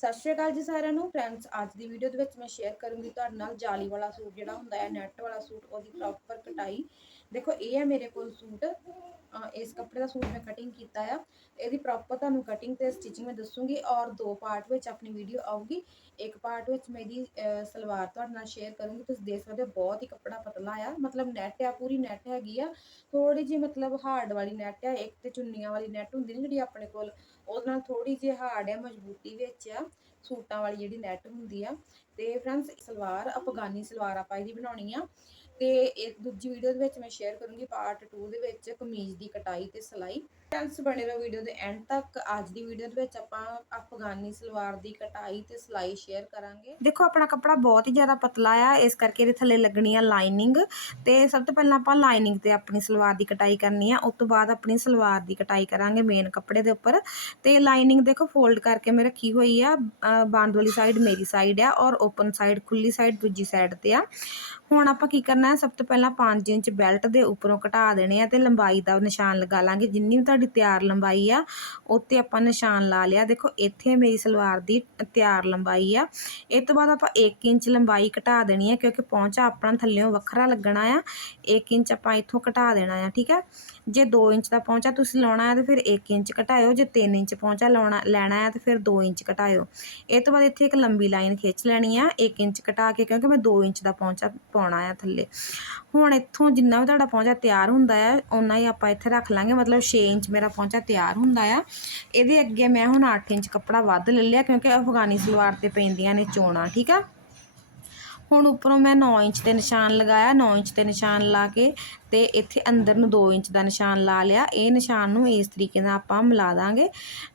ਸਤਿ ਸ਼੍ਰੀ ਅਕਾਲ ਜੀ ਸਾਰਿਆਂ ਨੂੰ। ਫਰੈਂਡਸ ਅੱਜ ਦੀ ਵੀਡੀਓ ਦੇ ਵਿੱਚ ਮੈਂ ਸ਼ੇਅਰ ਕਰੂੰਗੀ ਤੁਹਾਡੇ ਨਾਲ ਜਾਲੀ ਵਾਲਾ ਸੂਟ ਜਿਹੜਾ ਹੁੰਦਾ ਹੈ ਨੈਟ ਵਾਲਾ ਸੂਟ, ਉਹਦੀ ਪ੍ਰੋਪਰ ਕਟਾਈ। ਦੇਖੋ, ਇਹ ਹੈ ਮੇਰੇ ਕੋਲ ਸੂਟ। ਇਸ ਕੱਪੜੇ ਦਾ ਸੂਟ ਮੈਂ ਕਟਿੰਗ ਕੀਤਾ ਆ। ਇਹਦੀ ਪ੍ਰੋਪਰ ਤੁਹਾਨੂੰ ਕਟਿੰਗ ਤੇ ਸਟਿਚਿੰਗ ਮੈਂ ਦੱਸੂਗੀ ਔਰ ਦੋ ਪਾਰਟ ਵਿੱਚ ਆਪਣੀ ਵੀਡੀਓ ਆਊਗੀ। ਇੱਕ ਪਾਰਟ ਵਿੱਚ ਮੈਂ ਇਹਦੀ ਸਲਵਾਰ ਤੁਹਾਡੇ ਨਾਲ ਸ਼ੇਅਰ ਕਰੂੰਗੀ। ਤੁਸੀਂ ਦੇਖ ਸਕਦੇ ਹੋ, ਬਹੁਤ ਹੀ ਕੱਪੜਾ ਪਤਲਾ ਆ। ਮਤਲਬ ਨੈਟ ਆ, ਪੂਰੀ ਨੈਟ ਹੈਗੀ ਆ। ਥੋੜੀ ਜਿਹੀ ਮਤਲਬ ਹਾਰਡ ਵਾਲੀ ਨੈਟ ਆ। ਇੱਕ ਤੇ ਚੁੰਨੀਆਂ ਵਾਲੀ ਨੈਟ ਹੁੰਦੀ ਨੇ ਜਿਹੜੀ ਆਪਣੇ ਕੋਲ ਉਹਦੇ ਨਾਲ ਥੋੜੀ ਜਿਹੀ ਹਾਰਡ ਆ ਮਜ਼ਬੂਤੀ ਵਿੱਚ ਆ, ਸੂਟਾਂ ਵਾਲੀ ਜਿਹੜੀ ਨੈਟ ਹੁੰਦੀ ਆ ਤੇ ਫਰੈਂਡਸ ਸਲਵਾਰ, ਅਫਗਾਨੀ ਸਲਵਾਰ ਆਪਾਂ ਇਹਦੀ ਬਣਾਉਣੀ ਆ। ਤੇ ਇੱਕ ਦੂਜੀ ਵੀਡੀਓ ਦੇ ਵਿੱਚ ਮੈਂ ਸ਼ੇਅਰ ਕਰੂੰਗੀ ਪਾਰਟ 2 ਦੇ ਵਿੱਚ ਕਮੀਜ਼ ਦੀ ਕਟਾਈ ਤੇ ਸਿਲਾਈ। ਫਰੈਂਡਸ ਬਣੇ ਰਹੋ ਵੀਡੀਓ ਦੇ ਐਂਡ ਤੱਕ। ਅੱਜ ਦੀ ਵੀਡੀਓ ਦੇ ਵਿੱਚ ਆਪਾਂ ਅਫਗਾਨੀ ਸਲਵਾਰ ਦੀ ਕਟਾਈ ਤੇ ਸਿਲਾਈ ਸ਼ੇਅਰ ਕਰਾਂਗੇ। ਦੇਖੋ, ਆਪਣਾ ਕੱਪੜਾ ਬਹੁਤ ਹੀ ਜ਼ਿਆਦਾ ਪਤਲਾ ਆ। ਇਸ ਕਰਕੇ ਇਹਦੇ ਥੱਲੇ ਲੱਗਣੀ ਆ ਲਾਈਨਿੰਗ ਤੇ ਸਭ ਤੋਂ ਪਹਿਲਾਂ ਆਪਾਂ ਲਾਈਨਿੰਗ ਤੇ ਆਪਣੀ ਸਲਵਾਰ ਦੀ ਕਟਾਈ ਕਰਨੀ ਆ। ਉਸ ਤੋਂ ਬਾਅਦ ਆਪਣੀ ਸਲਵਾਰ ਦੀ ਕਟਾਈ ਕਰਾਂਗੇ ਮੇਨ ਕੱਪੜੇ ਦੇ ਉੱਪਰ। ਤੇ ਲਾਈਨਿੰਗ ਦੇਖੋ ਫੋਲਡ ਕਰਕੇ ਮੈਂ ਰੱਖੀ ਹੋਈ ਆ। ਅਹ ਬੰਦ ਵਾਲੀ ਸਾਈਡ ਮੇਰੀ ਸਾਈਡ ਆ। ਔਰ ਓਪਨ ਸਾਈਡ ਖੁੱਲੀ ਸਾਈਡ ਦੂਜੀ ਸਾਈਡ ਤੇ ਆ। ਹੁਣ ਆਪਾਂ ਕੀ ਕਰਨਾ ਹੈ? ਸਭ ਤੋਂ ਪਹਿਲਾਂ 5 ਇੰਚ ਬੈਲਟ ਦੇ ਉੱਪਰੋਂ ਘਟਾ ਦੇਣੇ ਆ ਤੇ ਲੰਬਾਈ ਦਾ ਨਿਸ਼ਾਨ ਲਗਾ ਲਾਂਗੇ। ਜਿੰਨੀ ਵੀ ਤੁਹਾਡੀ ਤਿਆਰ ਲੰਬਾਈ ਆ, ਉੱਤੇ ਆਪਾਂ ਨਿਸ਼ਾਨ ਲਾ ਲਿਆ। ਦੇਖੋ, ਇੱਥੇ ਮੇਰੀ ਸਲਵਾਰ ਦੀ ਤਿਆਰ ਲੰਬਾਈ ਆ। ਇਸ ਤੋਂ ਬਾਅਦ ਆਪਾਂ 1 ਇੰਚ ਲੰਬਾਈ ਘਟਾ ਦੇਣੀ ਹੈ ਕਿਉਂਕਿ ਪਹੁੰਚਾ ਆਪਣਾ ਥੱਲੇੋਂ ਵੱਖਰਾ ਲੱਗਣਾ ਆ। 1 ਇੰਚ ਆਪਾਂ ਇੱਥੋਂ ਘਟਾ ਦੇਣਾ ਆ, ਠੀਕ ਹੈ ਜੇ 2 ਇੰਚ ਦਾ ਪਹੁੰਚਾ ਤੁਸੀਂ ਲਾਉਣਾ ਆ ਤੇ ਫਿਰ 1 ਇੰਚ ਘਟਾਇਓ। ਜੇ 3 ਇੰਚ ਪਹੁੰਚਾ ਲਾਉਣਾ, ਲੈਣਾ ਆ ਤੇ ਫਿਰ 2 ਇੰਚ ਘਟਾਇਓ। ਇਹ ਤੋਂ ਬਾਅਦ ਇੱਥੇ ਇੱਕ ਲੰਬੀ ਲਾਈਨ ਖਿੱਚ ਲੈਣੀ ਆ 1 ਇੰਚ ਘਟਾ ਕੇ, ਕਿਉਂਕਿ ਮੈਂ 2 ਇੰਚ ਦਾ ਪਹੁੰਚਾ ਪਾਉਣਾ ਆ ਥੱਲੇ। ਹੁਣ ਇੱਥੋਂ ਜਿੰਨਾ ਵੀ ਤੁਹਾਡਾ ਪਹੁੰਚਾ ਤਿਆਰ ਹੁੰਦਾ ਆ, ਓਨਾ ਹੀ ਆਪਾਂ ਇੱਥੇ ਰੱਖ ਲਾਂਗੇ। ਮਤਲਬ 6 ਇੰਚ ਮੇਰਾ ਪਹੁੰਚਾ ਤਿਆਰ ਹੁੰਦਾ ਆ। ਇਹਦੇ ਅੱਗੇ ਮੈਂ ਹੁਣ 8 ਇੰਚ ਕੱਪੜਾ ਵੱਧ ਲੈ ਲਿਆ, ਕਿਉਂਕਿ ਅਫਗਾਨੀ ਸਲਵਾਰ ਤੇ ਪੈਂਦੀਆਂ ਨੇ ਚੋਣਾਂ, ਠੀਕ ਆ? ਹੁਣ ਉੱਪਰੋਂ ਮੈਂ 9 ਇੰਚ ਤੇ ਨਿਸ਼ਾਨ ਲਗਾਇਆ 9 ਇੰਚ ਤੇ ਨਿਸ਼ਾਨ ਲਾ ਕੇ ਤੇ ਇੱਥੇ ਅੰਦਰ ਨੂੰ 2 ਇੰਚ ਦਾ ਨਿਸ਼ਾਨ ਲਾ ਲਿਆ। ਇਹ ਨਿਸ਼ਾਨ ਨੂੰ ਇਸ ਤਰੀਕੇ ਨਾਲ ਆਪਾਂ ਮਿਲਾ ਦਾਂਗੇ।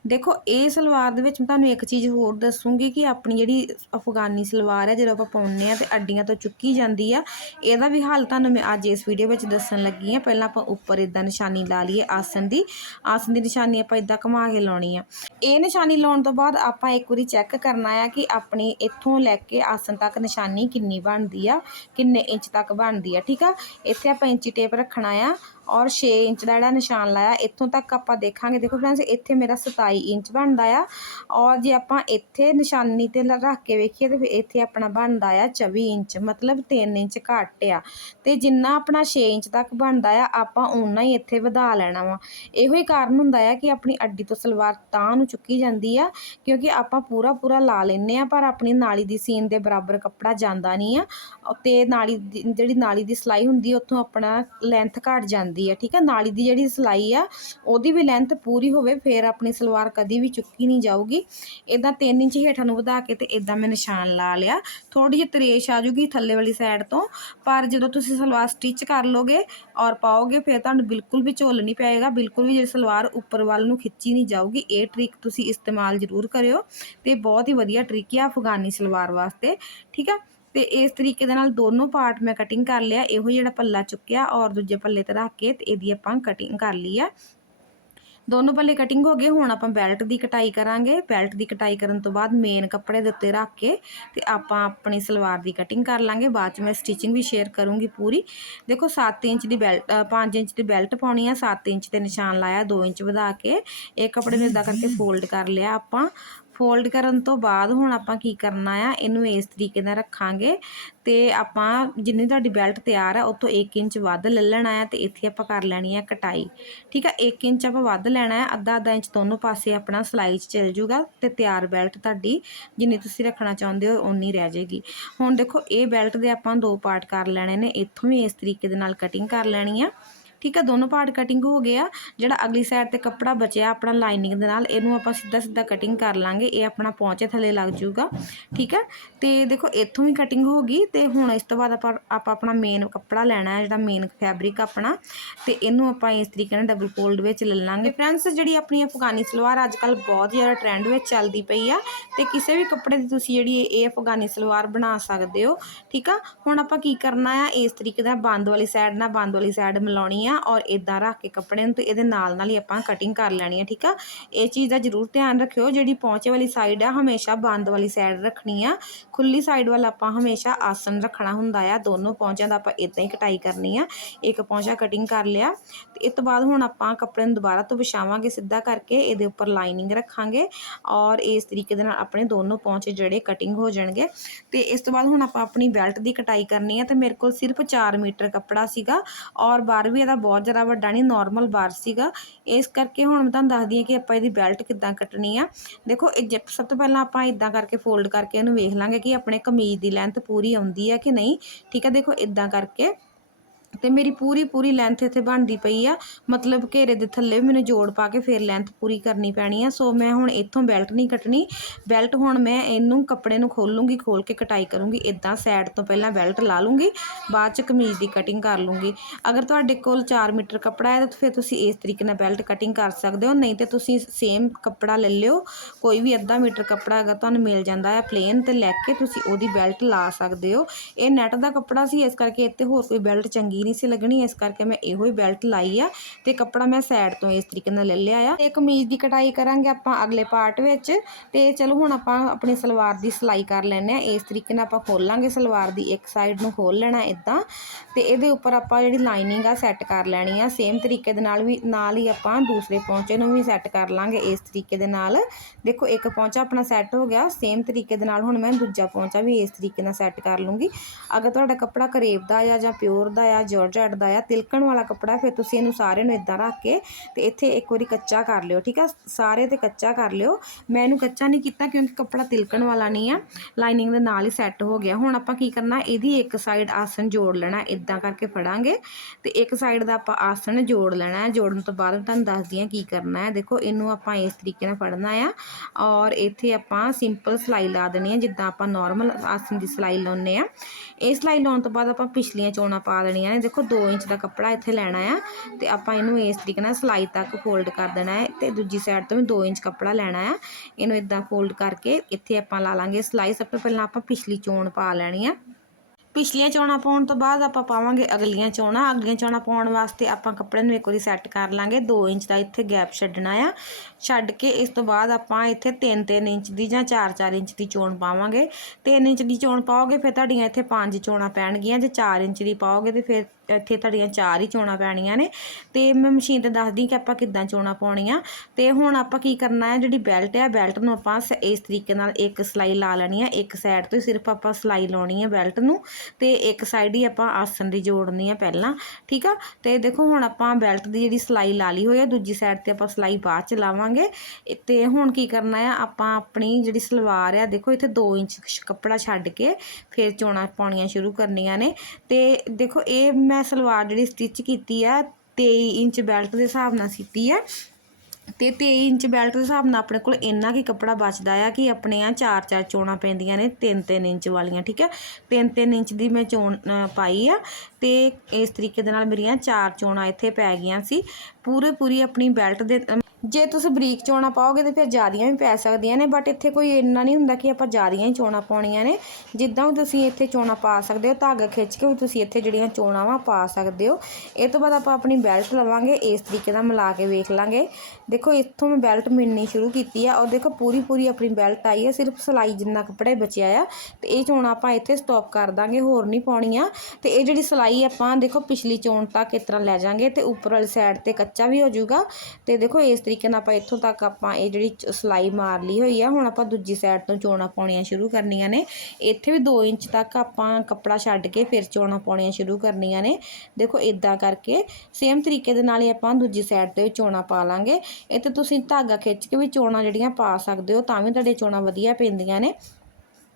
ਦੇਖੋ, ਇਹ ਸਲਵਾਰ ਦੇ ਵਿੱਚ ਮੈਂ ਤੁਹਾਨੂੰ ਇੱਕ ਚੀਜ਼ ਹੋਰ ਦੱਸੂਗੀ ਕਿ ਆਪਣੀ ਜਿਹੜੀ ਅਫਗਾਨੀ ਸਲਵਾਰ ਹੈ, ਜਦੋਂ ਆਪਾਂ ਪਾਉਂਦੇ ਆ ਤੇ ਅੱਡੀਆਂ ਤੋਂ ਚੁੱਕੀ ਜਾਂਦੀ ਆ, ਇਹਦਾ ਵੀ ਹਾਲ ਤੁਹਾਨੂੰ ਮੈਂ ਅੱਜ ਇਸ ਵੀਡੀਓ ਵਿੱਚ ਦੱਸਣ ਲੱਗੀ ਆ ਪਹਿਲਾਂ ਆਪਾਂ ਉੱਪਰ ਇਦਾਂ ਨਿਸ਼ਾਨੀ ਲਾ ਲਈਏ ਆਸਨ ਦੀ। ਆਸਨ ਦੀ ਨਿਸ਼ਾਨੀ ਆਪਾਂ ਇਦਾਂ ਘੁਮਾ ਕੇ ਲਾਉਣੀ ਆ। ਇਹ ਨਿਸ਼ਾਨੀ ਲਾਉਣ ਤੋਂ ਬਾਅਦ ਆਪਾਂ ਇੱਕ ਵਾਰੀ ਚੈੱਕ ਕਰਨਾ ਆ ਕਿ ਆਪਣੀ ਇੱਥੋਂ ਲੈ ਕੇ ਆਸਨ ਤੱਕ ਨਿਸ਼ਾਨੀ ਕਿੰਨੀ ਕਿੰਨੀ ਬਣਦੀ ਆ, ਕਿੰਨੇ ਇੰਚ ਤੱਕ ਬਣਦੀ ਆ, ਠੀਕ ਆ? ਇੱਥੇ ਆਪਾਂ ਇੰਚੀ ਟੇਪ ਰੱਖਣਾ ਆ। ਔਰ 6 ਇੰਚ ਦਾ ਜਿਹੜਾ ਨਿਸ਼ਾਨ ਲਾਇਆ, ਇੱਥੋਂ ਤੱਕ ਆਪਾਂ ਦੇਖਾਂਗੇ। ਦੇਖੋ ਫਰੈਂਡਸ ਇੱਥੇ ਮੇਰਾ 27 ਇੰਚ ਬਣਦਾ ਆ। ਔਰ ਜੇ ਆਪਾਂ ਇੱਥੇ ਨਿਸ਼ਾਨੀ ਤੇ ਰੱਖ ਕੇ ਵੇਖੀਏ ਤੇ ਫਿਰ ਇੱਥੇ ਆਪਣਾ ਬਣਦਾ ਆ 24 ਇੰਚ, ਮਤਲਬ 3 ਇੰਚ ਘੱਟ ਆ। ਤੇ ਜਿੰਨਾ ਆਪਣਾ 6 ਇੰਚ ਤੱਕ ਬਣਦਾ ਆ, ਆਪਾਂ ਉਨਾ ਹੀ ਇੱਥੇ ਵਧਾ ਲੈਣਾ ਵਾ। ਇਹੋ ਹੀ ਕਾਰਨ ਹੁੰਦਾ ਆ ਕਿ ਆਪਣੀ ਅੱਡੀ ਤੋਂ ਸਲਵਾਰ ਤਾਂ ਨੂੰ ਚੁੱਕੀ ਜਾਂਦੀ ਆ, ਕਿਉਂਕਿ ਆਪਾਂ ਪੂਰਾ ਪੂਰਾ ਲਾ ਲੈਨੇ ਆ, ਪਰ ਆਪਣੀ ਨਾਲੀ ਦੀ ਸੀਨ ਦੇ ਬਰਾਬਰ ਕੱਪੜਾ ਜਾਂਦਾ ਨਹੀਂ ਆ। ਤੇ ਨਾਲੀ ਦੀ, ਜਿਹੜੀ ਨਾਲੀ ਦੀ ਸਲਾਈ ਹੁੰਦੀ ਉੱਥੋਂ ਆਪਣਾ ਲੈਂਥ ਘਟ ਜਾਂਦੀ ਆ, ਠੀਕ ਆ? ਨਾਲੀ ਦੀ ਜਿਹੜੀ ਸਲਾਈ ਆ, ਉਹਦੀ ਵੀ ਲੈਂਥ ਪੂਰੀ ਹੋਵੇ, ਫਿਰ ਆਪਣੀ ਸਲਵਾਰ ਕਦੀ ਵੀ ਚੁੱਕੀ ਨਹੀਂ ਜਾਊਗੀ। ਇਦਾਂ 3 ਇੰਚ ਹੇਠਾਂ ਨੂੰ ਵਧਾ ਕੇ ਤੇ ਇਦਾਂ ਮੈਂ ਨਿਸ਼ਾਨ ਲਾ ਲਿਆ। ਥੋੜੀ ਜਿਹੀ ਤਰੇਸ਼ ਆ ਜੂਗੀ ਥੱਲੇ ਵਾਲੀ ਸਾਈਡ ਤੋਂ, ਪਰ ਜਦੋਂ ਤੁਸੀਂ ਸਲਵਾਰ ਸਟਿਚ ਕਰ ਲੋਗੇ ਔਰ ਪਾਓਗੇ, ਫਿਰ ਤੁਹਾਨੂੰ ਬਿਲਕੁਲ ਵੀ ਝੋਲ ਨਹੀਂ ਪਏਗਾ, ਬਿਲਕੁਲ ਵੀ ਜਿਹੜੀ ਸਲਵਾਰ ਉੱਪਰ ਵੱਲ ਨੂੰ ਖਿੱਚੀ ਨਹੀਂ ਜਾਊਗੀ। ਇਹ ਟ੍ਰਿਕ ਤੁਸੀਂ ਇਸਤੇਮਾਲ ਜ਼ਰੂਰ ਕਰਿਓ ਤੇ ਬਹੁਤ ਹੀ ਵਧੀਆ ਟ੍ਰਿਕ ਆ ਅਫਗਾਨੀ ਸਲਵਾਰ ਵਾਸਤੇ, ਠੀਕ ਆ? ਤੇ ਇਸ ਤਰੀਕੇ ਦੇ ਨਾਲ ਦੋਨੋਂ ਪਾਰਟ ਮੈਂ ਕਟਿੰਗ ਕਰ ਲਿਆ। ਇਹੋ ਜਿਹੜਾ ਪੱਲਾ ਚੁੱਕਿਆ ਔਰ ਦੂਜੇ ਪੱਲੇ ਤੇ ਰੱਖ ਕੇ ਤੇ ਇਹਦੀ ਆਪਾਂ ਕਟਿੰਗ ਕਰ ਲਈ ਆ। ਦੋਨੋਂ ਪੱਲੇ ਕਟਿੰਗ ਹੋ ਗਏ। ਹੁਣ ਆਪਾਂ ਬੈਲਟ ਦੀ ਕਟਾਈ ਕਰਾਂਗੇ। ਬੈਲਟ ਦੀ ਕਟਾਈ ਕਰਨ ਤੋਂ ਬਾਅਦ ਮੇਨ ਕੱਪੜੇ ਦੇ ਉੱਤੇ ਰੱਖ ਕੇ ਤੇ ਆਪਾਂ ਆਪਣੀ ਸਲਵਾਰ ਦੀ ਕਟਿੰਗ ਕਰ ਲਾਂਗੇ। ਬਾਅਦ ਚ ਮੈਂ ਸਟਿਚਿੰਗ ਵੀ ਸ਼ੇਅਰ ਕਰੂੰਗੀ ਪੂਰੀ। ਦੇਖੋ 7 ਇੰਚ ਦੀ ਬੈਲਟ 5 ਇੰਚ ਦੀ ਬੈਲਟ ਪਾਉਣੀ ਆ। 7 ਇੰਚ ਤੇ ਨਿਸ਼ਾਨ ਲਾਇਆ 2 ਇੰਚ ਵਧਾ ਕੇ। ਇਹ ਕੱਪੜੇ ਨੂੰ ਇਦਾਂ ਕਰਕੇ ਫੋਲਡ ਕਰ ਲਿਆ ਆਪਾਂ। ਫੋਲਡ ਕਰਨ ਤੋਂ ਬਾਅਦ ਹੁਣ ਆਪਾਂ ਕੀ ਕਰਨਾ ਆ, ਇਹਨੂੰ ਇਸ ਤਰੀਕੇ ਨਾਲ ਰੱਖਾਂਗੇ ਤੇ ਆਪਾਂ ਜਿੰਨੀ ਤੁਹਾਡੀ ਬੈਲਟ ਤਿਆਰ ਆ, ਉਹ ਤੋਂ 1 ਇੰਚ ਵੱਧ ਲੈ ਲੈਣਾ ਆ ਤੇ ਇੱਥੇ ਆਪਾਂ ਕਰ ਲੈਣੀ ਆ ਕਟਾਈ। ਠੀਕ ਆ 1 ਇੰਚ ਆਪਾਂ ਵੱਧ ਲੈਣਾ ਆ ਅੱਧਾ ਅੱਧਾ ਇੰਚ ਦੋਨੋਂ ਪਾਸੇ ਆਪਣਾ ਸਲਾਈ 'ਚ ਚੱਲ ਜੂਗਾ ਤੇ ਤਿਆਰ ਬੈਲਟ ਤੁਹਾਡੀ ਜਿੰਨੀ ਤੁਸੀਂ ਰੱਖਣਾ ਚਾਹੁੰਦੇ ਹੋ, ਓਨੀ ਰਹਿ ਜਾਏਗੀ। ਹੁਣ ਦੇਖੋ, ਇਹ ਬੈਲਟ ਦੇ ਆਪਾਂ ਦੋ ਪਾਰਟ ਕਰ ਲੈਣੇ ਨੇ, ਇੱਥੋਂ ਵੀ ਇਸ ਤਰੀਕੇ ਦੇ ਨਾਲ ਕਟਿੰਗ ਕਰ ਲੈਣੀ ਆ। ਠੀਕ ਆ, ਦੋਨੋਂ ਪਾਰਟ ਕਟਿੰਗ ਹੋ ਗਏ ਆ। ਜਿਹੜਾ ਅਗਲੀ ਸਾਈਡ ਤੇ ਕੱਪੜਾ ਬਚਿਆ ਆਪਣਾ ਲਾਈਨਿੰਗ ਦੇ ਨਾਲ, ਇਹਨੂੰ ਆਪਾਂ ਸਿੱਧਾ ਸਿੱਧਾ ਕਟਿੰਗ ਕਰ ਲਾਂਗੇ, ਇਹ ਆਪਣਾ ਪਹੁੰਚੇ ਥੱਲੇ ਲੱਗ ਜਾਊਗਾ। ਠੀਕ ਹੈ ਤੇ ਦੇਖੋ, ਇੱਥੋਂ ਵੀ ਕਟਿੰਗ ਹੋ ਗਈ ਤੇ ਹੁਣ ਇਸ ਤੋਂ ਬਾਅਦ ਆਪਾਂ ਆਪਾਂ ਆਪਣਾ ਮੇਨ ਕੱਪੜਾ ਲੈਣਾ ਹੈ, ਜਿਹੜਾ ਮੇਨ ਫੈਬਰਿਕ ਆਪਣਾ। ਤੇ ਇਹਨੂੰ ਆਪਾਂ ਇਸ ਤਰੀਕੇ ਨਾਲ ਡਬਲ ਫੋਲਡ ਵਿੱਚ ਲੈ ਲਾਂਗੇ। ਫਰੈਂਡਸ ਜਿਹੜੀ ਆਪਣੀ ਅਫਗਾਨੀ ਸਲਵਾਰ ਅੱਜ ਕੱਲ ਬਹੁਤ ਜ਼ਿਆਦਾ ਟ੍ਰੈਂਡ ਵਿੱਚ ਚੱਲਦੀ ਪਈ ਆ ਤੇ ਕਿਸੇ ਵੀ ਕੱਪੜੇ ਦੀ ਤੁਸੀਂ ਜਿਹੜੀ ਇਹ ਅਫਗਾਨੀ ਸਲਵਾਰ ਬਣਾ ਸਕਦੇ ਹੋ। ਠੀਕ ਆ? ਹੁਣ ਆਪਾਂ ਕੀ ਕਰਨਾ ਆ, ਇਸ ਤਰੀਕੇ ਦਾ ਬੰਦ ਵਾਲੀ ਸਾਈਡ ਨਾਲ ਬੰਦ ਵਾਲੀ ਸਾਈਡ ਮਿਲਾਉਣੀ ਆ। ਆ ਔਰ ਇਦਾਂ ਰੱਖ ਕੇ ਕੱਪੜੇ ਨੂੰ ਤੇ ਇਹਦੇ ਨਾਲ ਨਾਲ ਹੀ ਆਪਾਂ ਕਟਿੰਗ ਕਰ ਲੈਣੀ ਆ, ਠੀਕ ਆ? ਇਹ ਚੀਜ਼ ਦਾ ਜ਼ਰੂਰ ਧਿਆਨ ਰੱਖਿਓ, ਜਿਹੜੀ ਪਹੁੰਚੇ ਵਾਲੀ ਸਾਈਡ ਆ ਹਮੇਸ਼ਾ ਬੰਦ ਵਾਲੀ ਸਾਈਡ ਰੱਖਣੀ ਆ। ਖੁੱਲੀ ਸਾਈਡ ਵੱਲ ਆਪਾਂ ਹਮੇਸ਼ਾ ਆਸਨ ਰੱਖਣਾ ਹੁੰਦਾ ਆ, ਦੋਨੋਂ ਪਹੁੰਚਿਆਂ ਦਾ ਆਪਾਂ ਇਦਾਂ ਹੀ ਕਟਾਈ ਕਰਨੀ ਆ। ਇੱਕ ਪਹੁੰਚਾ ਕਟਿੰਗ ਕਰ ਲਿਆ, ਤੇ ਇਸ ਤੋਂ ਬਾਅਦ ਹੁਣ ਆਪਾਂ ਕੱਪੜੇ ਨੂੰ ਦੁਬਾਰਾ ਤੋਂ ਵਿਛਾਵਾਂਗੇ ਸਿੱਧਾ ਕਰਕੇ, ਇਹਦੇ ਉੱਪਰ ਲਾਈਨਿੰਗ ਰੱਖਾਂਗੇ ਔਰ ਇਸ ਤਰੀਕੇ ਦੇ ਨਾਲ ਆਪਣੇ ਦੋਨੋਂ ਪਹੁੰਚੇ ਜਿਹੜੇ ਕਟਿੰਗ ਹੋ ਜਾਣਗੇ। ਤੇ ਇਸ ਤੋਂ ਬਾਅਦ ਹੁਣ ਆਪਾਂ ਆਪਣੀ ਬੈਲਟ ਦੀ ਕਟਾਈ ਕਰਨੀ ਹੈ ਤੇ ਮੇਰੇ ਕੋਲ ਸਿਰਫ 4 ਮੀਟਰ ਕੱਪੜਾ ਸੀਗਾ ਔਰ ਬਾਰ ਵੀ ਇਹਦਾ ਬਹੁਤ ਜ਼ਿਆਦਾ ਵੱਡਾ ਨਹੀਂ ਨਾਰਮਲ ਬਾਰ ਸੀਗਾ। ਇਸ ਕਰਕੇ ਹੁਣ ਮੈਂ ਤੁਹਾਨੂੰ ਦੱਸਦੀ ਹਾਂ ਕਿ ਆਪਾਂ ਇਹਦੀ ਬੈਲਟ ਕਿੱਦਾਂ ਕੱਟਣੀ ਆ। ਦੇਖੋ ਇਹ ਸਭ ਤੋਂ ਪਹਿਲਾਂ ਆਪਾਂ ਇਦਾਂ ਕਰਕੇ ਫੋਲਡ ਕਰਕੇ ਇਹਨੂੰ ਵੇਖ ਲਾਂਗੇ ਕਿ ਆਪਣੇ ਕਮੀਜ਼ ਦੀ ਲੈਂਥ ਪੂਰੀ ਆਉਂਦੀ ਹੈ ਕਿ ਨਹੀਂ। ਠੀਕ ਹੈ, ਦੇਖੋ ਇਦਾਂ ਕਰਕੇ। ਤੇ ਮੇਰੀ ਪੂਰੀ ਪੂਰੀ ਲੈਂਥ ਇੱਥੇ ਬਣਦੀ ਪਈ ਆ। ਮਤਲਬ ਘੇਰੇ ਦੇ ਥੱਲੇ ਮੈਨੂੰ ਜੋੜ ਪਾ ਕੇ ਫਿਰ ਲੈਂਥ ਪੂਰੀ ਕਰਨੀ ਪੈਣੀ ਆ। ਸੋ ਮੈਂ ਹੁਣ ਇੱਥੋਂ ਬੈਲਟ ਨਹੀਂ ਕੱਟਣੀ। ਬੈਲਟ ਹੁਣ ਮੈਂ ਇਹਨੂੰ ਕੱਪੜੇ ਨੂੰ ਖੋਲੂੰਗੀ, ਖੋਲ ਕੇ ਕਟਾਈ ਕਰੂੰਗੀ। ਇਦਾਂ ਸਾਈਡ ਤੋਂ ਪਹਿਲਾਂ ਬੈਲਟ ਲਾ ਲੂੰਗੀ, ਬਾਅਦ ਚ ਕਮੀਜ਼ ਦੀ ਕਟਿੰਗ ਕਰ ਲੂੰਗੀ। ਅਗਰ ਤੁਹਾਡੇ ਕੋਲ 4 ਮੀਟਰ ਕੱਪੜਾ ਹੈ, ਤਾਂ ਫਿਰ ਤੁਸੀਂ ਇਸ ਤਰੀਕੇ ਨਾਲ ਬੈਲਟ ਕਟਿੰਗ ਕਰ ਸਕਦੇ ਹੋ। ਨਹੀਂ ਤੇ ਤੁਸੀਂ ਸੇਮ ਕੱਪੜਾ ਲੈ ਲਿਓ। ਕੋਈ ਵੀ ਅੱਧਾ ਮੀਟਰ ਕੱਪੜਾ ਅਗਰ ਤੁਹਾਨੂੰ ਮਿਲ ਜਾਂਦਾ ਹੈ ਪਲੇਨ ਤੇ ਲੈ ਕੇ ਤੁਸੀਂ ਉਹਦੀ ਬੈਲਟ ਲਾ ਸਕਦੇ ਹੋ। ਇਹ ਨੈਟ ਦਾ ਕੱਪੜਾ ਸੀ, ਇਸ ਕਰਕੇ ਇੱਥੇ ਹੋਰ ਕੋਈ ਬੈਲਟ ਚੰਗੀ ਨਹੀਂ ਸੀ ਲੱਗਣੀ, ਇਸ ਕਰਕੇ ਮੈਂ ਇਹੋ ਹੀ ਬੈਲਟ ਲਾਈ ਆ ਤੇ ਕੱਪੜਾ ਮੈਂ ਸਾਈਡ ਤੋਂ ਇਸ ਤਰੀਕੇ ਨਾਲ ਲੈ ਲਿਆ ਆ। ਤੇ ਕਮੀਜ਼ ਦੀ ਕਟਾਈ ਕਰਾਂਗੇ ਆਪਾਂ ਅਗਲੇ ਪਾਰਟ ਵਿੱਚ ਤੇ ਚਲੋ ਹੁਣ ਆਪਾਂ ਆਪਣੀ ਸਲਵਾਰ ਦੀ ਸਿਲਾਈ ਕਰ ਲੈਣੇ ਆ। ਇਸ ਤਰੀਕੇ ਨਾਲ ਆਪਾਂ ਖੋਲਾਂਗੇ ਸਲਵਾਰ ਦੀ, ਇੱਕ ਸਾਈਡ ਨੂੰ ਖੋਲ ਲੈਣਾ ਇਦਾਂ ਤੇ ਇਹਦੇ ਉੱਪਰ ਆਪਾਂ ਜਿਹੜੀ ਲਾਈਨਿੰਗ ਆ ਸੈੱਟ ਕਰ ਲੈਣੀ ਆ। ਸੇਮ ਤਰੀਕੇ ਦੇ ਨਾਲ ਵੀ, ਨਾਲ ਹੀ ਆਪਾਂ ਦੂਸਰੇ ਪੌਂਚੇ ਨੂੰ ਵੀ ਸੈੱਟ ਕਰ ਲਾਂਗੇ ਇਸ ਤਰੀਕੇ ਦੇ ਨਾਲ। ਦੇਖੋ ਇੱਕ ਪੌਂਚਾ ਆਪਣਾ ਸੈੱਟ ਹੋ ਗਿਆ ਸੇਮ ਤਰੀਕੇ ਦੇ ਨਾਲ ਹੁਣ ਮੈਂ ਦੂਜਾ ਪੌਂਚਾ ਵੀ ਇਸ ਤਰੀਕੇ ਨਾਲ ਸੈੱਟ ਕਰ ਲੂੰਗੀ। ਅਗਰ ਤੁਹਾਡਾ ਕੱਪੜਾ ਕਰੇਬ ਦਾ ਆ ਜਾਂ ਪਿਓਰ ਦਾ ਆ ਜਾਰਜਟ ਦਾ ਆ, ਤਿਲਕਣ ਵਾਲਾ ਕੱਪੜਾ ਫਿਰ ਤੁਸੀਂ ਇਹਨੂੰ ਸਾਰੇ ਨੂੰ ਇਦਾਂ ਰੱਖ ਕੇ ਤੇ ਇੱਥੇ ਇੱਕ ਵਾਰੀ ਕੱਚਾ ਕਰ ਲਿਓ, ਠੀਕ ਆ? ਸਾਰੇ ਤੇ ਕੱਚਾ ਕਰ ਲਿਓ। ਮੈਂ ਇਹਨੂੰ ਕੱਚਾ ਨਹੀਂ ਕੀਤਾ ਕਿਉਂਕਿ ਕੱਪੜਾ ਤਿਲਕਣ ਵਾਲਾ ਨਹੀਂ ਆ, ਲਾਈਨਿੰਗ ਦੇ ਨਾਲ ਹੀ ਸੈੱਟ ਹੋ ਗਿਆ। ਹੁਣ ਆਪਾਂ ਕੀ ਕਰਨਾ, ਇਹਦੀ ਇੱਕ ਸਾਈਡ ਆਸਣ ਜੋੜ ਲੈਣਾ ਇਦਾਂ ਕਰਕੇ ਫੜਾਂਗੇ ਤੇ ਇੱਕ ਸਾਈਡ ਦਾ ਆਪਾਂ ਆਸਣ ਜੋੜ ਲੈਣਾ ਹੈ। ਜੋੜਨ ਤੋਂ ਬਾਅਦ ਤੁਹਾਨੂੰ ਦੱਸਦੀ ਹਾਂ ਕੀ ਕਰਨਾ ਹੈ। ਦੇਖੋ, ਇਹਨੂੰ ਆਪਾਂ ਇਸ ਤਰੀਕੇ ਨਾਲ ਫੜਨਾ ਆ ਔਰ ਇੱਥੇ ਆਪਾਂ ਸਿੰਪਲ ਸਲਾਈ ਲਾ ਦੇਣੀ ਹੈ ਜਿੱਦਾਂ ਆਪਾਂ ਨਾਰਮਲ ਆਸਨ ਦੀ ਸਲਾਈ ਲਾਉਂਦੇ ਆ। ਇਹ ਸਲਾਈ ਲਾਉਣ ਤੋਂ ਬਾਅਦ ਆਪਾਂ ਪਿਛਲੀਆਂ ਚੋਣਾਂ ਪਾ ਦੇਣੀਆਂ ਨੇ ਦੇਖੋ 2 ਇੰਚ ਦਾ ਕੱਪੜਾ ਇੱਥੇ ਲੈਣਾ ਆ ਤੇ ਆਪਾਂ ਇਹਨੂੰ ਇਸ ਤਰੀਕੇ ਨਾਲ ਸਲਾਈ ਤੱਕ ਫੋਲਡ ਕਰ ਦੇਣਾ ਹੈ ਤੇ ਦੂਜੀ ਸਾਈਡ ਤੋਂ ਵੀ 2 ਇੰਚ ਕੱਪੜਾ ਲੈਣਾ ਆ। ਇਹਨੂੰ ਇਦਾਂ ਫੋਲਡ ਕਰਕੇ ਇੱਥੇ ਆਪਾਂ ਲਾ ਲਾਂਗੇ ਸਲਾਈ। ਸਭ ਤੋਂ ਪਹਿਲਾਂ ਆਪਾਂ ਪਿਛਲੀ ਚੋਣ ਪਾ ਲੈਣੀ ਆ। ਪਿਛਲੀਆਂ ਚੋਣਾਂ ਪਾਉਣ ਤੋਂ ਬਾਅਦ ਆਪਾਂ ਪਾਵਾਂਗੇ ਅਗਲੀਆਂ ਚੋਣਾਂ। ਅਗਲੀਆਂ ਚੋਣਾਂ ਪਾਉਣ ਵਾਸਤੇ ਆਪਾਂ ਕੱਪੜੇ ਨੂੰ ਇੱਕ ਵਾਰੀ ਸੈੱਟ ਕਰ ਲਾਂਗੇ। 2 ਇੰਚ ਦਾ ਇੱਥੇ ਗੈਪ ਛੱਡਣਾ ਆ। ਛੱਡ ਕੇ ਇਸ ਤੋਂ ਬਾਅਦ ਆਪਾਂ ਇੱਥੇ 3-3 ਇੰਚ ਦੀ ਜਾਂ 4-4 ਇੰਚ ਦੀ ਚੋਣ ਪਾਵਾਂਗੇ। 3 ਇੰਚ ਦੀ ਚੋਣ ਪਾਓਗੇ, ਫਿਰ ਤੁਹਾਡੀਆਂ ਇੱਥੇ 5 ਚੋਣਾਂ ਪੈਣਗੀਆਂ। ਜੇ 4 ਇੰਚ ਦੀ ਪਾਓਗੇ ਤੇ ਫਿਰ ਇੱਥੇ ਤੁਹਾਡੀਆਂ ਚਾਰ ਹੀ ਚੋਣਾਂ ਪੈਣੀਆਂ ਨੇ। ਤੇ ਮੈਂ ਮਸ਼ੀਨ ਤੇ ਦੱਸਦੀ ਕਿ ਆਪਾਂ ਕਿੱਦਾਂ ਚੋਣਾਂ ਪਾਉਣੀਆਂ। ਤੇ ਹੁਣ ਆਪਾਂ ਕੀ ਕਰਨਾ ਹੈ, ਜਿਹੜੀ ਬੈਲਟ ਹੈ, ਬੈਲਟ ਨੂੰ ਆਪਾਂ ਸ- ਇਸ ਤਰੀਕੇ ਨਾਲ ਇੱਕ ਸਲਾਈ ਲਾ ਲੈਣੀ ਹੈ। ਇੱਕ ਸਾਈਡ ਤੋਂ ਹੀ ਸਿਰਫ ਆਪਾਂ ਸਲਾਈ ਲਾਉਣੀ ਹੈ ਬੈਲਟ ਨੂੰ। ਤੇ ਇੱਕ ਸਾਈਡ ਹੀ ਆਪਾਂ ਆਸਣ ਦੀ ਜੋੜਨੀ ਹੈ ਪਹਿਲਾਂ, ਠੀਕ ਆ? ਤੇ ਦੇਖੋ ਹੁਣ ਆਪਾਂ ਬੈਲਟ ਦੀ ਜਿਹੜੀ ਸਲਾਈ ਲਾ ਲਈ ਹੋਈ ਹੈ, ਦੂਜੀ ਸਾਈਡ ਤੇ ਆਪਾਂ ਸਲਾਈ ਬਾਅਦ ਚ ਲਾਵਾਂਗੇ। ਇਹ ਤੇ ਹੁਣ ਕੀ ਕਰਨਾ ਹੈ, ਆਪਾਂ ਆਪਣੀ ਜਿਹੜੀ ਸਲਵਾਰ ਆ ਦੇਖੋ ਇੱਥੇ 2 ਇੰਚ ਕੱਪੜਾ ਛੱਡ ਕੇ ਫਿਰ ਚੋਣਾਂ ਪਾਉਣੀਆਂ ਸ਼ੁਰੂ ਕਰਨੀਆਂ ਨੇ। ਤੇ ਦੇਖੋ ਇਹ ਮੈਂ ਸਲਵਾਰ ਜਿਹੜੀ ਸਟਿਚ ਕੀਤੀ ਆ 23 ਇੰਚ ਬੈਲਟ ਦੇ ਹਿਸਾਬ ਨਾਲ ਸੀਤੀ ਆ। ਤੇ 23 ਇੰਚ ਬੈਲਟ ਦੇ ਹਿਸਾਬ ਨਾਲ ਆਪਣੇ ਕੋਲ ਇੰਨਾ ਕੀ ਕੱਪੜਾ ਬਚਦਾ ਆ ਕਿ ਆਪਣੇ ਆ ਚਾਰ ਚਾਰ ਚੋਣਾਂ ਪੈਂਦੀਆਂ ਨੇ 3-3 ਇੰਚ ਵਾਲੀਆਂ, ਠੀਕ ਹੈ 3-3 ਇੰਚ ਦੀ ਮੈਂ ਚੋਣ ਪਾਈ ਆ। ਤੇ ਇਸ ਤਰੀਕੇ ਦੇ ਨਾਲ ਮੇਰੀਆਂ ਚਾਰ ਚੋਣਾਂ ਇੱਥੇ ਪੈ ਗਈਆਂ ਸੀ। ਪੂਰੇ ਪੂਰੀ ਆਪਣੀ ਬੈਲਟ ਦੇ ਜੇ ਤੁਸੀਂ ਬਰੀਕ ਚੋਣਾਂ ਪਾਓਗੇ ਤਾਂ ਫਿਰ ਜ਼ਿਆਦੀਆਂ ਵੀ ਪੈ ਸਕਦੀਆਂ ਨੇ ਬਟ ਇੱਥੇ ਕੋਈ ਇੰਨਾ ਨਹੀਂ ਹੁੰਦਾ ਕਿ ਆਪਾਂ ਜ਼ਿਆਦੀਆਂ ਹੀ ਚੋਣਾਂ ਪਾਉਣੀਆਂ ਨੇ। ਜਿੱਦਾਂ ਵੀ ਤੁਸੀਂ ਇੱਥੇ ਚੋਣਾਂ ਪਾ ਸਕਦੇ ਹੋ, ਧਾਗਾ ਖਿੱਚ ਕੇ ਵੀ ਤੁਸੀਂ ਇੱਥੇ ਜਿਹੜੀਆਂ ਚੋਣਾਂ ਵਾ ਪਾ ਸਕਦੇ ਹੋ। ਇਹ ਤੋਂ ਬਾਅਦ ਆਪਾਂ ਆਪਣੀ ਬੈਲਟ ਲਵਾਂਗੇ, ਇਸ ਤਰੀਕੇ ਨਾਲ ਮਿਲਾ ਕੇ ਵੇਖ ਲਾਂਗੇ। ਦੇਖੋ, ਇੱਥੋਂ ਮੈਂ ਬੈਲਟ ਮਿਲਣੀ ਸ਼ੁਰੂ ਕੀਤੀ ਆ ਔਰ ਦੇਖੋ ਪੂਰੀ ਪੂਰੀ ਆਪਣੀ ਬੈਲਟ ਆਈ ਹੈ ਸਿਰਫ ਸਿਲਾਈ ਜਿੰਨਾ ਕੱਪੜੇ ਬਚਿਆ ਆ। ਤੇ ਇਹ ਚੋਣਾਂ ਆਪਾਂ ਇੱਥੇ ਸਟਾਪ ਕਰ ਦਾਂਗੇ, ਹੋਰ ਨਹੀਂ ਪਾਉਣੀਆਂ। ਤੇ ਇਹ ਜਿਹੜੀ ਸਿਲਾਈ ਆਪਾਂ ਦੇਖੋ, ਪਿਛਲੀ ਚੋਣ ਤੱਕ ਇਸ ਤਰ੍ਹਾਂ ਲੈ ਜਾਾਂਗੇ ਤੇ ਉੱਪਰ ਵਾਲੀ ਸਾਈਡ ਤੇ ਕੱਚਾ ਵੀ ਹੋ ਜਾਊਗਾ। ਤੇ ਦੇਖੋ, ਇਸ ਤਰੀਕੇ ਨਾਲ ਆਪਾਂ ਇੱਥੋਂ ਤੱਕ ਆਪਾਂ ਇਹ ਜਿਹੜੀ ਸਲਾਈ ਮਾਰ ਲਈ ਹੋਈ ਆ, ਹੁਣ ਆਪਾਂ ਦੂਜੀ ਸਾਈਡ ਤੋਂ ਚੋਣਾਂ ਪਾਉਣੀਆਂ ਸ਼ੁਰੂ ਕਰਨੀਆਂ ਨੇ। ਇੱਥੇ ਵੀ 2 ਇੰਚ ਤੱਕ ਆਪਾਂ ਕੱਪੜਾ ਛੱਡ ਕੇ ਫਿਰ ਚੋਣਾਂ ਪਾਉਣੀਆਂ ਸ਼ੁਰੂ ਕਰਨੀਆਂ ਨੇ। ਦੇਖੋ ਇਦਾਂ ਕਰਕੇ ਸੇਮ ਤਰੀਕੇ ਦੇ ਨਾਲ ਹੀ ਆਪਾਂ ਦੂਜੀ ਸਾਈਡ ਤੇ ਵੀ ਚੋਣਾਂ ਪਾ ਲਾਂਗੇ। ਇੱਥੇ ਤੁਸੀਂ ਧਾਗਾ ਖਿੱਚ ਕੇ ਵੀ ਚੋਣਾਂ ਜਿਹੜੀਆਂ ਪਾ ਸਕਦੇ ਹੋ, ਤਾਂ ਵੀ ਤੁਹਾਡੇ ਚੋਣਾਂ ਵਧੀਆ ਪੈਂਦੀਆਂ ਨੇ।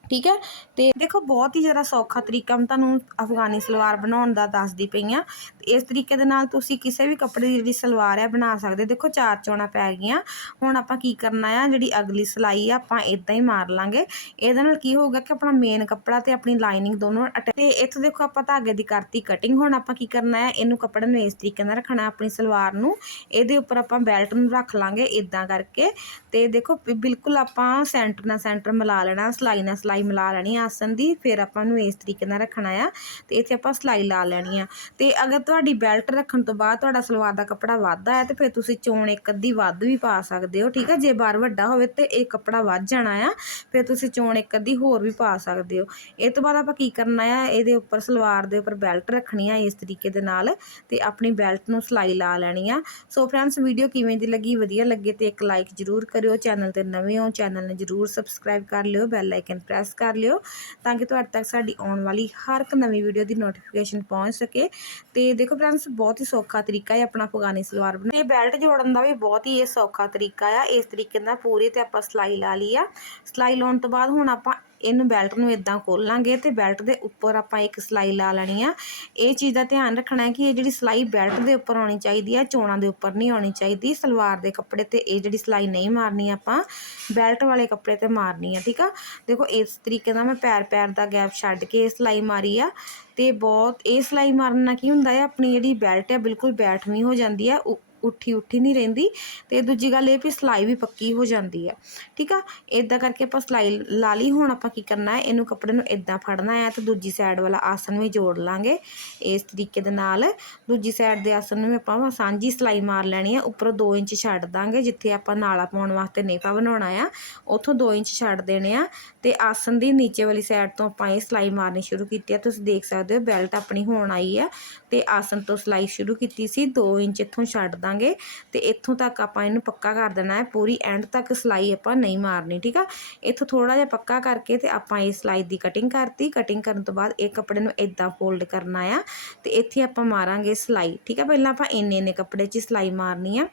ਠੀਕ ਹੈ ਤੇ ਦੇਖੋ ਬਹੁਤ ਹੀ ਜ਼ਿਆਦਾ ਸੌਖਾ ਤਰੀਕਾ, ਮੈਂ ਤੁਹਾਨੂੰ ਅਫਗਾਨੀ ਸਲਵਾਰ ਬਣਾਉਣ ਦਾ ਦੱਸਦੀ ਪਈ ਆ। ਇਸ ਤਰੀਕੇ ਦੇ ਨਾਲ ਤੁਸੀਂ ਕਿਸੇ ਵੀ ਕੱਪੜੇ ਦੀ ਜਿਹੜੀ ਸਲਵਾਰ ਹੈ ਬਣਾ ਸਕਦੇ ਦੇਖੋ, ਚਾਰ ਚੋਣਾਂ ਪੈ ਗਈਆਂ। ਹੁਣ ਆਪਾਂ ਕੀ ਕਰਨਾ ਆ? ਜਿਹੜੀ ਅਗਲੀ ਸਲਾਈ ਆ, ਆਪਾਂ ਇਦਾਂ ਹੀ ਮਾਰ ਲਾਂਗੇ। ਇਹਦੇ ਨਾਲ ਕੀ ਹੋਊਗਾ ਕਿ ਆਪਣਾ ਮੇਨ ਕੱਪੜਾ ਤੇ ਆਪਣੀ ਲਾਈਨਿੰਗ ਦੋਨੋਂ ਅਟੈ- ਤੇ ਇੱਥੇ ਦੇਖੋ, ਆਪਾਂ ਧਾਗੇ ਦੀ ਕਰਤੀ ਕਟਿੰਗ ਹੁਣ ਆਪਾਂ ਕੀ ਕਰਨਾ ਹੈ ਇਹਨੂੰ ਕੱਪੜੇ ਨੂੰ ਇਸ ਤਰੀਕੇ ਨਾਲ ਰੱਖਣਾ, ਆਪਣੀ ਸਲਵਾਰ ਨੂੰ। ਇਹਦੇ ਉੱਪਰ ਆਪਾਂ ਬੈਲਟ ਨੂੰ ਰੱਖ ਲਾਂਗੇ ਇਦਾਂ ਕਰਕੇ। ਤੇ ਦੇਖੋ ਬਿਲਕੁਲ ਆਪਾਂ ਸੈਂਟਰ ਨਾਲ ਸੈਂਟਰ ਮਿਲਾ ਲੈਣਾ, ਸਲਾਈ ਨਾਲ ਸਲਾਈ ਮਿਲਾ ਲੈਣੀ ਆ ਆਸਨ ਦੀ। ਫਿਰ ਆਪਾਂ ਨੂੰ ਇਸ ਤਰੀਕੇ ਨਾਲ ਰੱਖਣਾ ਆ। ਤੇ ਇੱਥੇ ਆਪਾਂ ਸਲਾਈ ਲਾ ਲੈਣੀ ਆ। ਤੇ ਅਗਰ ਤੁਹਾਡੇ ਤੁਹਾਡੀ ਬੈਲਟ ਰੱਖਣ ਤੋਂ ਬਾਅਦ ਤੁਹਾਡਾ ਸਲਵਾਰ ਦਾ ਕੱਪੜਾ ਵੱਧਦਾ ਹੈ ਤੇ ਫਿਰ ਤੁਸੀਂ ਚੋਣ ਇੱਕ ਅੱਧੀ ਵੱਧ ਵੀ ਪਾ ਸਕਦੇ ਹੋ, ਠੀਕ ਆ ਜੇ ਬਾਰ ਵੱਡਾ ਹੋਵੇ ਤੇ ਇਹ ਕੱਪੜਾ ਵੱਧ ਜਾਣਾ ਆ, ਫਿਰ ਤੁਸੀਂ ਚੋਣ ਇੱਕ ਅੱਧੀ ਹੋਰ ਵੀ ਪਾ ਸਕਦੇ ਹੋ। ਇਹ ਤੋਂ ਬਾਅਦ ਆਪਾਂ ਕੀ ਕਰਨਾ ਆ, ਇਹਦੇ ਉੱਪਰ ਸਲਵਾਰ ਦੇ ਉੱਪਰ ਬੈਲਟ ਰੱਖਣੀ ਆ ਇਸ ਤਰੀਕੇ ਦੇ ਨਾਲ ਤੇ ਆਪਣੀ ਬੈਲਟ ਨੂੰ ਸਲਾਈ ਲਾ ਲੈਣੀ ਆ। ਸੋ ਫਰੈਂਡਸ ਵੀਡੀਓ ਕਿਵੇਂ ਦੀ ਲੱਗੀ? ਵਧੀਆ ਲੱਗੇ ਤੇ ਇੱਕ ਲਾਈਕ ਜ਼ਰੂਰ ਕਰਿਓ। ਚੈਨਲ ਤੇ ਨਵੇਂ ਹੋ, ਚੈਨਲ ਨੂੰ ਜ਼ਰੂਰ ਸਬਸਕ੍ਰਾਈਬ ਕਰ ਲਿਓ ਬੈਲ ਆਈਕਨ ਪ੍ਰੈਸ ਕਰ ਲਿਓ ਤਾਂ ਕਿ ਤੁਹਾਡੇ ਤੱਕ ਸਾਡੀ ਆਉਣ ਵਾਲੀ ਹਰ ਇੱਕ ਨਵੀਂ ਵੀਡੀਓ ਦੀ ਨੋਟੀਫਿਕੇਸ਼ਨ ਪਹੁੰਚ ਸਕੇ ਤੇ ਦੇਖੋ ਫਰੈਂਡਸ ਬਹੁਤ ਹੀ ਸੌਖਾ ਤਰੀਕਾ ਹੈ ਆਪਣਾ ਅਫਗਾਨੀ ਸਲਵਾਰ ਬਣਾਉਣ ਤੇ ਬੈਲਟ ਜੋੜਨ ਦਾ ਵੀ ਬਹੁਤ ਹੀ ਇਹ ਸੌਖਾ ਤਰੀਕਾ ਆ। ਇਸ ਤਰੀਕੇ ਨਾਲ ਪੂਰੀ ਤੇ ਆਪਾਂ ਸਲਾਈ ਲਾ ਲਈ ਆ। ਸਲਾਈ ਲਾਉਣ ਤੋਂ ਬਾਅਦ ਹੁਣ ਆਪਾਂ ਇਹਨੂੰ ਬੈਲਟ ਨੂੰ ਇਦਾਂ ਖੋਲਾਂਗੇ ਤੇ ਬੈਲਟ ਦੇ ਉੱਪਰ ਆਪਾਂ ਇੱਕ ਸਲਾਈ ਲਾ ਲੈਣੀ ਆ। ਇਹ ਚੀਜ਼ ਦਾ ਧਿਆਨ ਰੱਖਣਾ ਹੈ ਕਿ ਇਹ ਜਿਹੜੀ ਸਲਾਈ ਬੈਲਟ ਦੇ ਉੱਪਰ ਆਉਣੀ ਚਾਹੀਦੀ ਹੈ ਚੋਣਾਂ ਦੇ ਉੱਪਰ ਨਹੀਂ ਆਉਣੀ ਚਾਹੀਦੀ। ਸਲਵਾਰ ਦੇ ਕੱਪੜੇ ਤੇ ਇਹ ਜਿਹੜੀ ਸਲਾਈ ਨਹੀਂ ਮਾਰਨੀ ਆਪਾਂ, ਬੈਲਟ ਵਾਲੇ ਕੱਪੜੇ ਤੇ ਮਾਰਨੀ ਆ, ਠੀਕ ਆ? ਦੇਖੋ, ਇਸ ਤਰੀਕੇ ਨਾਲ ਮੈਂ ਪੈਰ ਪੈਰ ਦਾ ਗੈਪ ਛੱਡ ਕੇ ਇਹ ਸਲਾਈ ਮਾਰੀ ਆ। ਤੇ ਬਹੁਤ, ਇਹ ਸਲਾਈ ਮਾਰਨ ਨਾਲ ਕੀ ਹੁੰਦਾ ਹੈ ਆਪਣੀ ਜਿਹੜੀ ਬੈਲਟ ਹੈ ਬਿਲਕੁਲ ਬੈਠਵੀਂ ਹੋ ਜਾਂਦੀ ਹੈ ਉ- ਉੱਠੀ ਉੱਠੀ ਨਹੀਂ ਰਹਿੰਦੀ ਤੇ ਦੂਜੀ ਗੱਲ ਇਹ ਵੀ ਸਲਾਈ ਵੀ ਪੱਕੀ ਹੋ ਜਾਂਦੀ ਹੈ ਠੀਕ ਆ? ਇਦਾਂ ਕਰਕੇ ਆਪਾਂ ਸਲਾਈ ਲਾ ਲਈ, ਹੁਣ ਆਪਾਂ ਕੀ ਕਰਨਾ ਹੈ? ਇਹਨੂੰ ਕੱਪੜੇ ਨੂੰ ਇਦਾਂ ਫੜਨਾ ਹੈ ਤੇ ਦੂਜੀ ਸਾਈਡ ਵਾਲਾ ਆਸਨ ਵੀ ਜੋੜ ਲਾਂਗੇ। ਇਸ ਤਰੀਕੇ ਦੇ ਨਾਲ ਦੂਜੀ ਸਾਈਡ ਦੇ ਆਸਨ ਨੂੰ ਵੀ ਆਪਾਂ ਸਾਂਝੀ ਸਲਾਈ ਮਾਰ ਲੈਣੀ ਹੈ ਉੱਪਰੋਂ 2 ਇੰਚ ਛੱਡ ਦਾਂਗੇ, ਜਿੱਥੇ ਆਪਾਂ ਨਾਲਾ ਪਾਉਣ ਵਾਸਤੇ ਨੇਫਾ ਬਣਾਉਣਾ ਆ, ਉੱਥੋਂ 2 ਇੰਚ ਛੱਡ ਦੇਣੇ ਆ ਤੇ ਆਸਨ ਦੀ ਨੀਚੇ ਵਾਲੀ ਸਾਈਡ ਤੋਂ ਆਪਾਂ ਇਹ ਸਲਾਈ ਮਾਰਨੀ ਸ਼ੁਰੂ ਕੀਤੀ ਆ। ਤੁਸੀਂ ਦੇਖ ਸਕਦੇ ਹੋ ਬੈਲਟ ਆਪਣੀ ਹੋਣ ਆਈ ਆ ਤੇ ਆਸਨ ਤੋਂ ਸਲਾਈ ਸ਼ੁਰੂ ਕੀਤੀ ਸੀ 2 ਇੰਚ ਇੱਥੋਂ ਛੱਡ ਦਾਂਗੇ ਤੇ ਇੱਥੋਂ ਤੱਕ ਆਪਾਂ ਇਹਨੂੰ ਪੱਕਾ ਕਰ ਦੇਣਾ ਹੈ। ਪੂਰੀ ਐਂਡ ਤੱਕ ਸਲਾਈ ਆਪਾਂ ਨਹੀਂ ਮਾਰਨੀ, ਠੀਕ ਆ? ਇੱਥੋਂ ਥੋੜਾ ਜਿਹਾ ਪੱਕਾ ਕਰਕੇ ਤੇ ਆਪਾਂ ਇਹ ਸਲਾਈ ਦੀ ਕਟਿੰਗ ਕਰਤੀ। ਕਟਿੰਗ ਕਰਨ ਤੋਂ ਬਾਅਦ ਇਹ ਕੱਪੜੇ ਨੂੰ ਇਦਾਂ ਫੋਲਡ ਕਰਨਾ ਆ ਤੇ ਇੱਥੇ ਆਪਾਂ ਮਾਰਾਂਗੇ ਸਲਾਈ, ਠੀਕ ਆ? ਪਹਿਲਾਂ ਆਪਾਂ ਇੰਨੇ ਇੰਨੇ ਕੱਪੜੇ 'ਚ ਹੀ ਸਲਾਈ ਮਾਰਨੀ ਆ।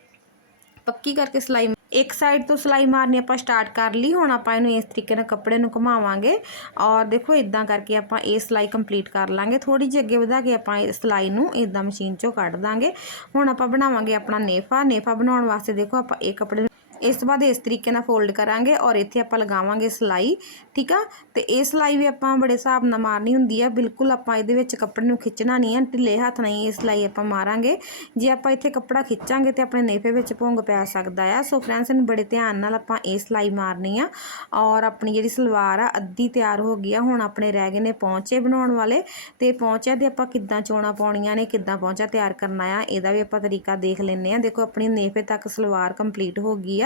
ਪੱਕੀ ਕਰਕੇ ਸਲਾਈ ਇੱਕ ਸਾਈਡ ਤੋਂ ਸਲਾਈ ਮਾਰਨੀ ਆਪਾਂ ਸਟਾਰਟ ਕਰ ਲਈ, ਹੁਣ ਆਪਾਂ ਇਹਨੂੰ ਇਸ ਤਰੀਕੇ ਨਾਲ ਕੱਪੜੇ ਨੂੰ ਘੁਮਾਵਾਂਗੇ ਔਰ ਦੇਖੋ ਇਦਾਂ ਕਰਕੇ ਆਪਾਂ ਇਹ ਸਲਾਈ ਕੰਪਲੀਟ ਕਰ ਲਾਂਗੇ। ਥੋੜੀ ਜਿਹੀ ਅੱਗੇ ਵਧਾ ਕੇ ਆਪਾਂ ਇਹ ਸਲਾਈ ਨੂੰ ਇਦਾਂ ਮਸ਼ੀਨ 'ਚੋਂ ਕੱਢ ਦਾਂਗੇ। ਹੁਣ ਆਪਾਂ ਬਣਾਵਾਂਗੇ ਆਪਣਾ ਨੇਫਾ। ਨੇਫਾ ਬਣਾਉਣ ਵਾਸਤੇ ਦੇਖੋ ਆਪਾਂ ਇਹ ਕੱਪੜੇ ਨੂੰ ਇਸ ਤੋਂ ਬਾਅਦ ਇਸ ਤਰੀਕੇ ਨਾਲ ਫੋਲਡ ਕਰਾਂਗੇ ਔਰ ਇੱਥੇ ਆਪਾਂ ਲਗਾਵਾਂਗੇ ਸਲਾਈ, ਠੀਕ ਆ? ਤੇ ਇਹ ਸਲਾਈ ਵੀ ਆਪਾਂ ਬੜੇ ਹਿਸਾਬ ਨਾਲ ਮਾਰਨੀ ਹੁੰਦੀ ਆ। ਬਿਲਕੁਲ ਆਪਾਂ ਇਹਦੇ ਵਿੱਚ ਕੱਪੜੇ ਨੂੰ ਖਿੱਚਣਾ ਨਹੀਂ ਆ, ਢਿੱਲੇ ਹੱਥ ਨਾਲ ਹੀ ਇਹ ਸਲਾਈ ਆਪਾਂ ਮਾਰਾਂਗੇ। ਜੇ ਆਪਾਂ ਇੱਥੇ ਕੱਪੜਾ ਖਿੱਚਾਂਗੇ ਤੇ ਆਪਣੇ ਨੇਫੇ ਵਿੱਚ ਭੁੰਗ ਪੈ ਸਕਦਾ ਆ। ਸੋ ਫਰੈਂਡਸ ਇਹਨੂੰ ਬੜੇ ਧਿਆਨ ਨਾਲ ਆਪਾਂ ਇਹ ਸਲਾਈ ਮਾਰਨੀ ਆ। ਔਰ ਆਪਣੀ ਜਿਹੜੀ ਸਲਵਾਰ ਆ, ਅੱਧੀ ਤਿਆਰ ਹੋ ਗਈ ਆ। ਹੁਣ ਆਪਣੇ ਰਹਿ ਗਏ ਨੇ ਪੌਂਚੇ ਬਣਾਉਣ ਵਾਲੇ। ਤੇ ਪੌਂਚਿਆਂ ਤੇ ਆਪਾਂ ਕਿੱਦਾਂ ਚੋਣਾ ਪਾਉਣੀਆਂ ਨੇ, ਕਿੱਦਾਂ ਪੌਂਚਾ ਤਿਆਰ ਕਰਨਾ ਆ, ਇਹਦਾ ਵੀ ਆਪਾਂ ਤਰੀਕਾ ਦੇਖ ਲੈਂਦੇ ਆ। ਦੇਖੋ, ਆਪਣੀ ਨੇਫੇ ਤੱਕ ਸਲਵਾਰ ਕੰਪਲੀਟ ਹੋ ਗਈ ਆ।